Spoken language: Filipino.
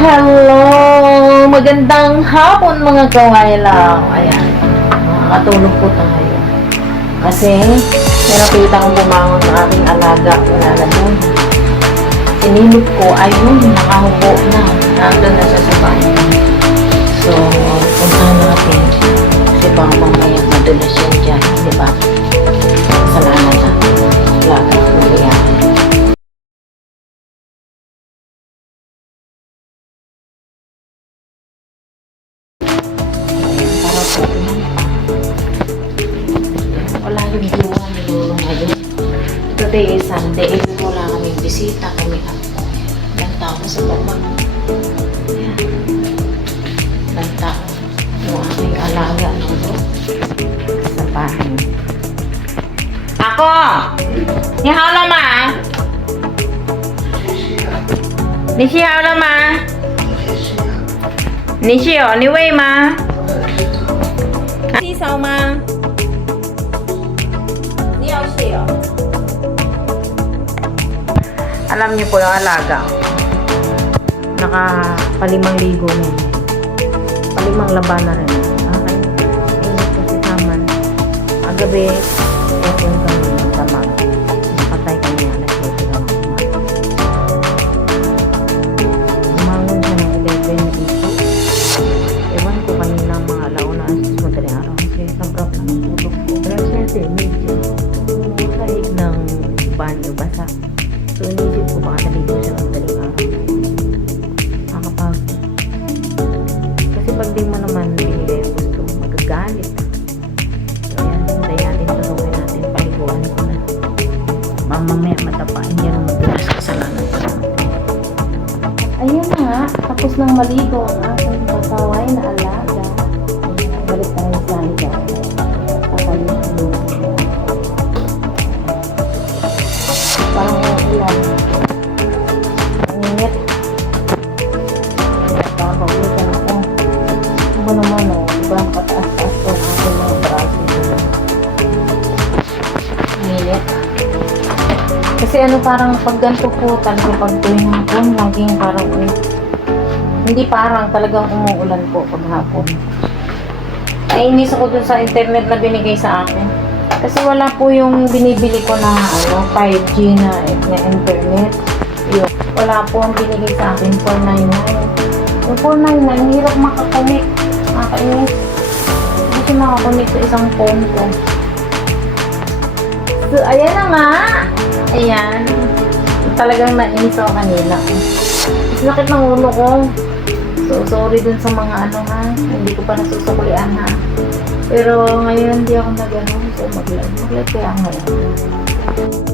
Hello! Magandang hapon mga kawailaw. Ayan, makakatulog po tayo. Kasi, may nakita kong bumangon sa aking alaga. Wala na doon. Sinilip ko, ayun, nakahubo na. Nandun na siya sa bahay. So, puntahan natin. Kasi baka mamaya madulas yan dyan. Diba? Kasalanan na. Alaga, nangyayari. Wala yung buwan nilulong ngayon. Today is Sunday. Wala kaming bisita. Kami ako. Ilang tao sa baba. Ayan. Ilang tao. Yung aking alaga. Sa bahay. Ako! Ni hao了吗？你洗好了吗？你洗哦，你喂吗？洗手吗？你要洗哦。Alam niyo po yung alaga. Nakapalimang ligo na yun. Palimang laban na rin. Init ko si Saman. Agabi, ewan kami ng damag. Napatay kami na nag-ready lang ako. Umangon siya ng 11 na dito. Ewan ko kanina mga alauna asis madaling araw. Kasi tanggap lang ang tulog ko. Pero siyempre, medyo sahig ng banyo basa. So, inisip ko baka naligo siya ng madaling araw. Nakakapagod. Kasi pag di mo naman binigay ang gusto, magagalit. So, ayan, hintayin natin, tutukin natin, paliguan ko na. Mamamaya matapain yan ang madulas kasalanan pa natin. Ayun na nga, tapos nang maligo ang aking kasaway na alaga. Balik tayo sa higa. Papalisin mo. Parang ulan. Ang init. Papawisan ako. Ano ba naman o? Diba? Pataas-taas ko ang aking mga braso. Ang init. Kasi ano parang pag ganito po talaga pag tuwing hapon, laging parang hindi parang talagang umuulan po pag hapon. Naiinis ako dun sa internet na binigay sa akin. Kasi wala po yung binibili ko na 5G na internet. Yun. Wala po ang binigay sa akin, 499. Yung 499, hirap makakonek. Nakakainis. Hindi siya makakonek sa isang phone ko. So, ayan na nga. Ayan. Talagang nainis ako kanina. Sakit ng ulo ko. So, sorry dun sa mga ha. Hindi ko pa nasusuklian ha. Pero ngayon hindi ako nag-ano. So, mag-live kaya ngayon.